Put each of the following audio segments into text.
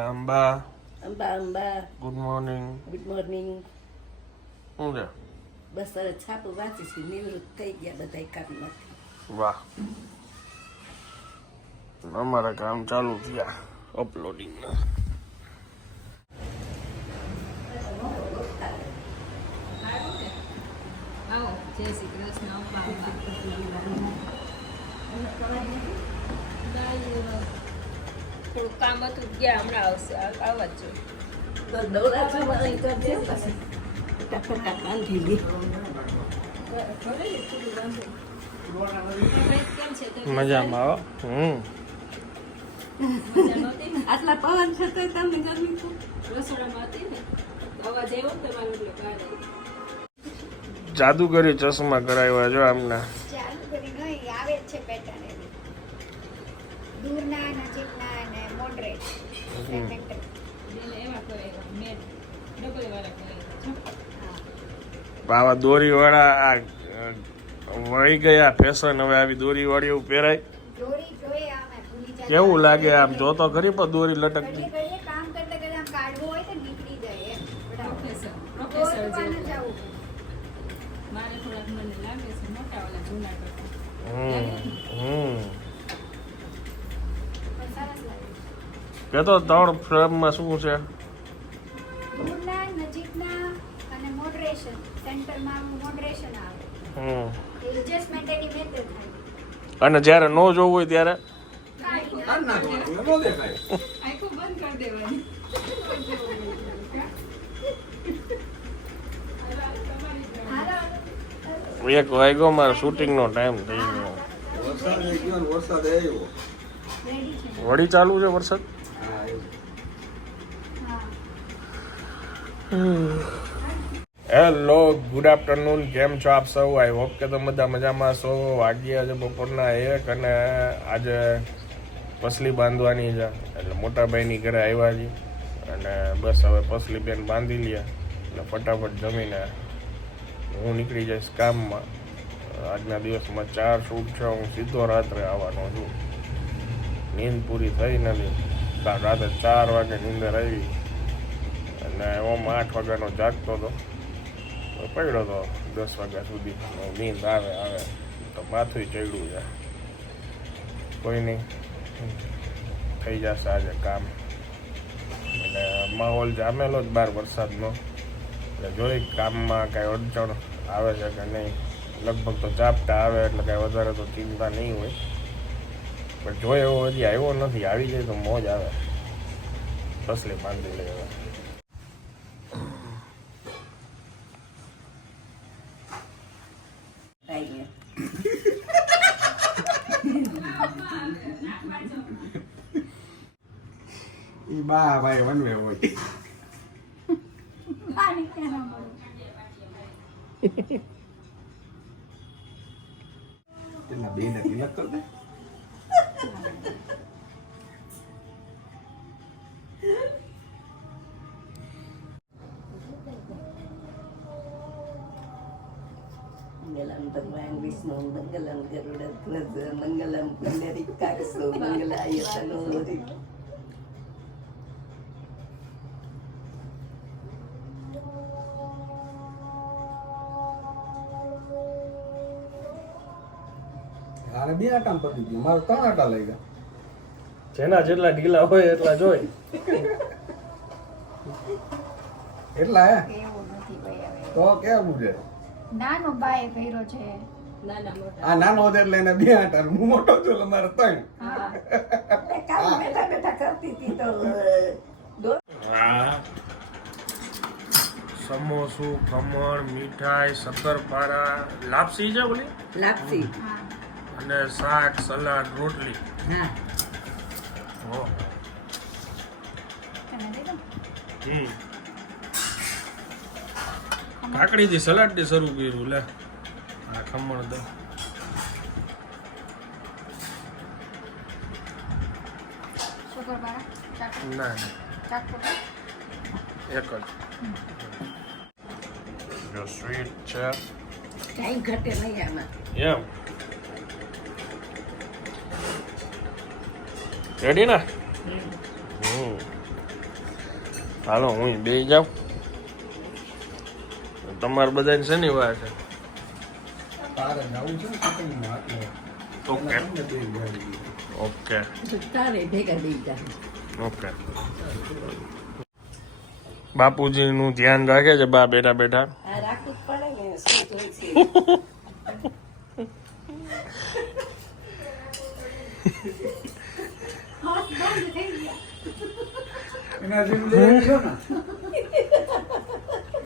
Amba Amba Amba Amba good morning good morning શું છે બસ હવે છાપું વાંચીશું નિવૃત્ત થઈ ગયા બધા કામમાંથી વાહ અમારા કામ ચાલુ થયા અપલોડિંગ આવો જય શ્રી કૃષ્ણ અંબા અંબા થોડું કામ હતું ગયા હમણાં આવશે આવવા જ જોઈએ. મજામાં આવો હમ. આટલા પવન છે તો તમને ગરમી છે. રસોડામાં હતી ને અવાજ આવ્યો તમારો એટલે બહાર જાદુગરી ચશ્મા કરાવ્યા જો આમના. જાદુગરી નહીં આવે છે પેટર્ન દૂર ના નજીકના અને મોડરેટ સેન્ટર બેને એવા કરાવ્યા મેં ડબલ વાળા કરાવ્યા આવા દોરી વાળા આ વળી ગયા ફેશન હવે આવી દોરી વાળી એવું પહેરાય કેવું લાગે આમ? જોતો ખરી પણ દોરી લટકતી ઘડીએ ઘડીએ કામ કરતા કરતા આમ કાઢવું હોય તો નીકળી જાય એમ પ્રોફેસર પ્રોફેસર ગોતવા ન જેવું જવું મારે થોડાક મને લાગે છે મોટા વાળા જૂના કરતા હમ હમ પણ સરસ લાગે કે તો ત્રણ ફ્રેમમાં શું છે? દૂરના નજીકના અને મોડરેશન સેન્ટરમાં મોડરેશન આવે. હમ. એડજસ્ટમેન્ટ એની મેથડ થાય. અને જ્યારે ન જોવું હોય ત્યારે? આંખો બંધ કરી દેવાની એક વાગ્યો મારે શૂટિંગનો ટાઈમ થઈ ગયો. વરસાદ વળી ચાલુ છે વરસાદ? હા હેલો ગુડ આફ્ટરનૂન કેમ છો આપ સૌ? આઈ હોપ કે તમે બધા મજામાં છો. વાગ્યા છે બપોરના એક અને આજે પસલી બાંધવાની છે. એટલે મોટાભાઈની ઘરે આવ્યા છીએ. અને બસ હવે પસલી બેન બાંધી લે. એટલે ફટાફટ જમીને હું નીકળી જઈશ કામમાં. આજના દિવસમાં ચાર શૂટ છે. હું સીધો રાત્રે આવવાનો છું. નીંદ પૂરી થઈ નથી. રાતે ચાર વાગે નીંદર આવી અને ઓમ આઠ વાગ્યાનો જાગતો હતો. પડ્યો તો દસ વાગ્યા સુધી નીંદ આવે આવે. તો માથું ચડ્યું છે. કોઈ નહીં. થઈ જશે આજે કામ. એટલે માહોલ જામેલો જ બાર વરસાદનો. એટલે જોઈ કામમાં કાંઈ અડચણ આવે છે કે નહીં, લગભગ તો ઝાપટા આવે, એટલે કાંઈ વધારે તો ચિંતા નહીં હોય. પણ જો એવો હજી આવ્યો નથી આવી જાય તો મોજ આવે તસલી બાંધી લે હવે આવી ઈ બા ભાઈ વનવે હોય પાણી ક્યાં ના મળે મંગલમ ભગવાન વિષ્ણુ મંગલમ ગરુડધ્વજ મંગલમ પુંડરીકાક્ષો મંગલાય તનોરી આને બે આટા પતી ગયું. મારે ત્રણ આટા લઈ ગયા જેના જેટલા ઢીલા હોય એટલા જોઈ. એટલા હે? એવું નથી ભાઈ તો કેવું છે? નાનો બાએ કર્યો છે. આ નાનો હતો એટલે એને બે આટા હું મોટો છું એટલે મારે ત્રણ. કામ બેઠા બેઠા કરતી હતી તો દો- સમોસું ખમણ મીઠાઈ શક્કરપારા લાપસી છે બોલી લાપસી. અને શાક સલાડ રોટલી. હા. હમ. કાકડીથી સલાડથી શરૂ કર્યું લે. આ ખમણ દો. ના. એક જ. જો સ્વીટ છે. કાંઈ ઘટે નહીં આમાં. એમ. રેડી ને? હમ. હાલો હું બે જાઉં. તમારે બધાને શનિવાર છે. ઓકે. ઓકે. બાપુજીનું ધ્યાન રાખે છે બા બેઠા બેઠા. રાખવું પડે ને શું જોઈ છે. એના લઈ ને?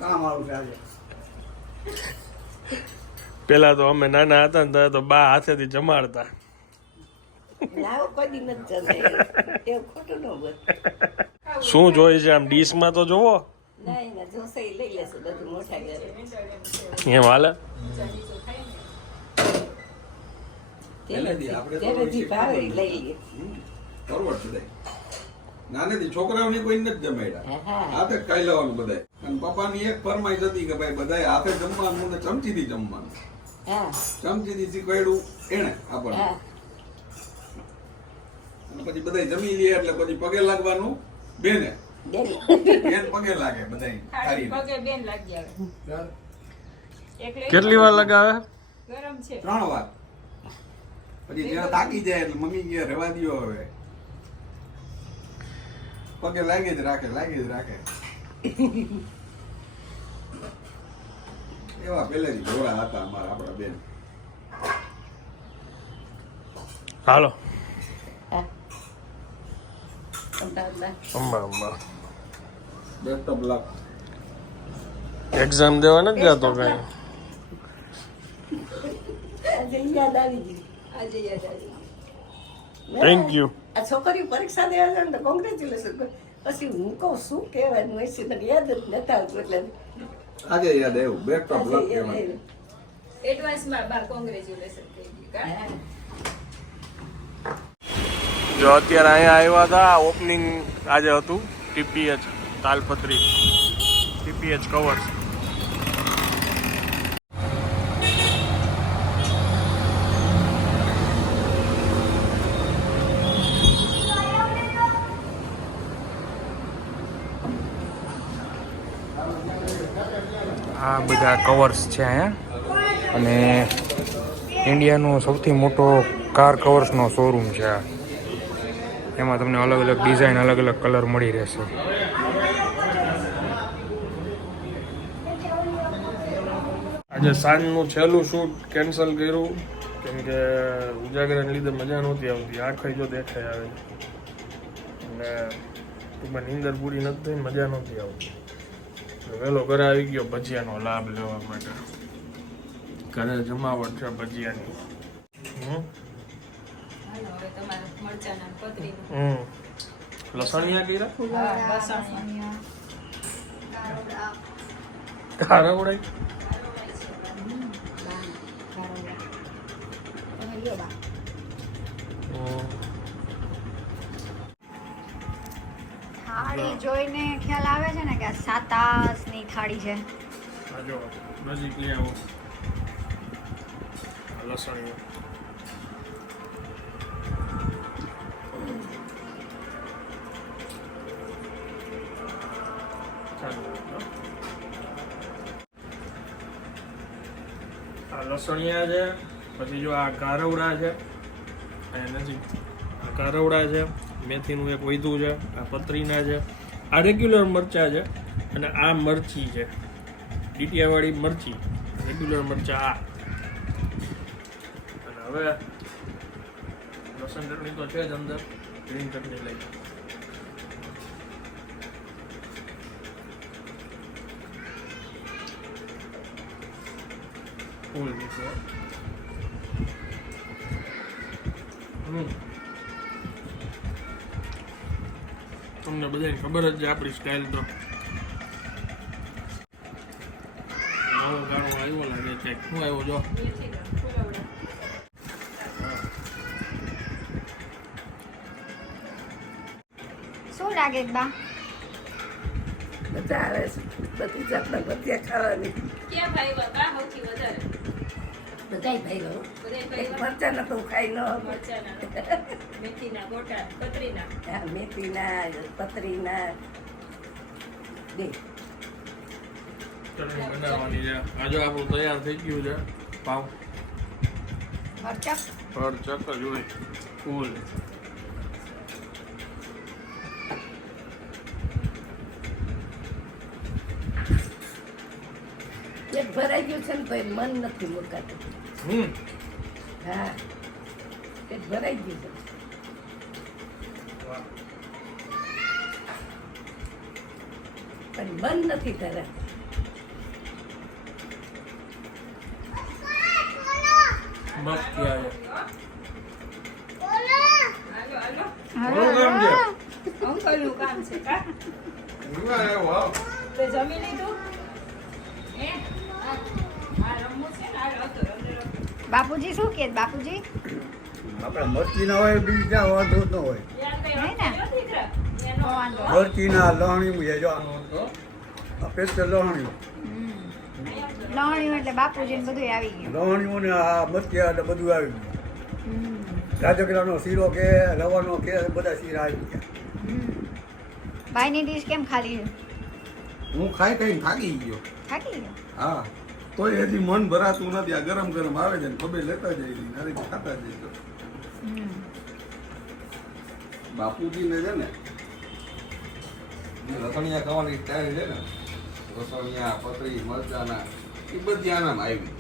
કામ આવું છે. આજે પેલા તો અમે નાના હતા ને તો બા હાથેથી જમાડતા. શું જોઈ છે આમ ડીશમાં તો જોવો? બધું એમ હાલે. નાનેથી છોકરાઓની કોઈ નથી જમાડ્યા. હાથે ખાઈ લેવાનું બધાય. અને પપ્પાની એક ફરમાઈશ હતી કે ભાઈ બધાય હાથે જમવાનું ચમચી ચમચીથી જમવાનું. ચમચીથી શીખવાડ્યું એને આપણને. પછી બધા જમી લે એટલે પછી પગે લાગવાનું બેને. બેન. પગે લાગે બધાય પગે બેન લાગી આવે. કેટલી વાર લગાવે? ગરમ છે. ત્રણ વાર. પછી જરા તાકી જાય એટલે મમ્મી કે રેવા દો હવે. પગે લાગે જ રાખે લાગે જ રાખે. એવા પહેલેથી જોડા હતા અમારા આપણા બેન. હાલો. બેસ્ટ ઓફ લક એક્ઝામ દેવા નથી જતો કઈ? થેન્ક યુ આ છોકરી પરીક્ષા દેવા જાય ને તો કોંગ્રેચ્યુલેશન પછી હું કહું શું કહેવાનું? હોય છે મને યાદ નથી આવતું એટલે આજે યાદ આવ્યું. બેસ્ટ ઓફ લક કહેવાય એડવાન્સમાં બા કોંગ્રેચ્યુલેશન થઈ ગયું જો અત્યારે અહીંયા આવ્યા હતા ઓપનિંગ આજે હતું. ટીપીએચ તાલપત્રી. ટીપીએચ કવર્સ આ બધા કવર્સ છે અહીંયા. અને ઇન્ડિયાનો સૌથી મોટો કાર કવર્સનો શોરૂમ છે આ. એમાં તમને અલગ અલગ ડિઝાઇન અલગ અલગ કલર મળી રહેશે. આજે સાંજનું છેલ્લું શૂટ કેન્સલ કર્યું. કેમ કે ઉજાગરાને લીધે મજા નહોતી આવતી. આંખે જો દેખાય આવે. અને ટૂંકમાં નીંદર પૂરી નથી થઈ મજા નહોતી આવતી. એટલે વહેલો ઘરે આવી ગયો ભજીયાનો લાભ લેવા માટે. ઘરે જમાવટ છે ભજીયાની. હમ? હાલો હવે તમારે મરચાના ને પતરીનું હમ. લસણિયા. કારા તમે લ્યો બા હમ. થાળી જોઈને ખ્યાલ આવે છે ને કે આ સાતાસની થાળી છે. જો, નજીક લઈ આવો. આ લસણિયા આ લસણિયા છે, પછી જો આ ગારવડા છે, અહીંયા નજીક. આ કારવડા છે. મેથીનું એક વૈધું છે, આ પતરીના છે, આ રેગ્યુલર મરચા છે અને આ મરચી છે. ડીટીયાવાળી મરચી રેગ્યુલર મરચા આ. અને હવે લસણ ચટણી તો છે જ અંદર ગ્રીન ચટણી લઈ. ફૂલ દીધો હમ. તમને બધાને ખબર જ છે આપણી સ્ટાઇલ તો. નવો ગાળો આવ્યો લાગે છે. શું આવ્યો જો? શું લાગે બા? બધા આવે છે. બધી જાતના બધી ખાવાની. ક્યાં ભાઈ? બા સૌથી વધારે બધાય ભાઈ હો બધાય ના તો ખાઈ લો મેથીના ગોટા પતરીના મેથીના પતરીના દે ચટણી બનાવવાની છે. આજે આપણું તૈયાર થઈ ગયું છે. પાવ. મરચક પર ચક જ હોય. ફૂલ. પેટ ભરાઈ ગયું છે ને તો એ મન નથી મુકાતું. હમ. હા. પેટ ભરાઈ ગયું છે. પણ મન નથી તારા મસ્ત કામ છે? કા જમી લીધું? ને. બાપુજી શું કે બાપુજી? આપણે મરચીના હોય બીજા વાંધો ન હોય. મરચી ના ને? નો લહણી છે જો આ લહણી હમ. એટલે બાપુજી ને બધું આવી ગયું. લહણીઓ ને આ મરચી એટલે બધું આવી ગયું. રાજગરાનો શીરો કે રવાનો કે બધા શીરા આવી ગયા. ભાઈની ડીશ કેમ ખાલી હું ખાઈ થાકી ગયો. થાકી ગયો? હા. તોય એથી મન ભરાતું નથી. આ ગરમ ગરમ આવે છે ને ખબર લેતા જાય નારી ખાતા જાય. બાપુજીને છે ને જે રતણિયા ખાવાની સ્ટાઈલ છે ને રસણિયા પતરી મરચાના એ બધી આનામાં આવી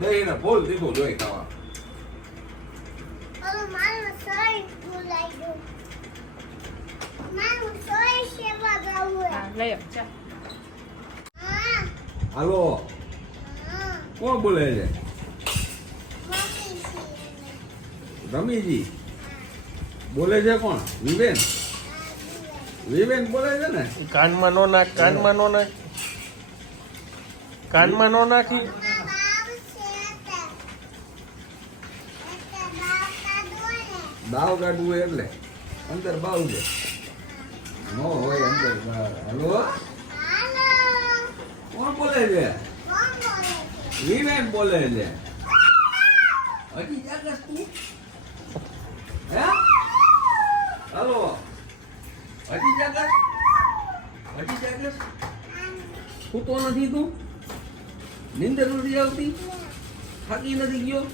દહીં ને ફૂલ દીધું જોઈ ખાવા લઈ આવ ચા હાલો. કોણ બોલે છે? રમીજી. બોલે છે કોણ? વિવેન. વિવેન બોલે છે ને? કાનમાં નો નાખ કાનમાં નો નાખ. કાનમાં નો નાખી. દાવ કાઢવું એટલે. અંદર બાવ છે. નો હોય અંદર બાવ. હલો. કોણ બોલે છે? વિવેક બોલે છે. હજી જાગસ તું? હે? હલો. હજી જાગસ હજી જાગસ સૂતો નથી તું? નીંદર નથી આવતી? થાકી નથી ગયો?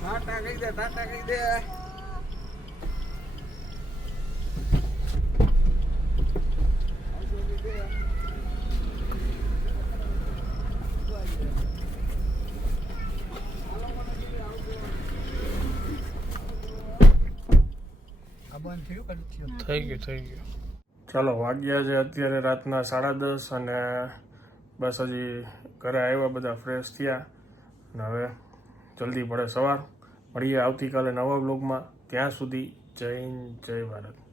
ટાટા કહી દે ટાટા કહી દે આ બંધ થયું કે નથી થયું? થઈ ગયું થઈ ગયું. ચાલો વાગ્યા છે અત્યારે રાતના સાડા દસ અને બસ હજી ઘરે આવ્યા બધા ફ્રેશ થયા. અને હવે જલ્દી પડે સવાર. મળીએ આવતીકાલે નવા બ્લોગમાં ત્યાં સુધી જય હિન્દ જય ભારત.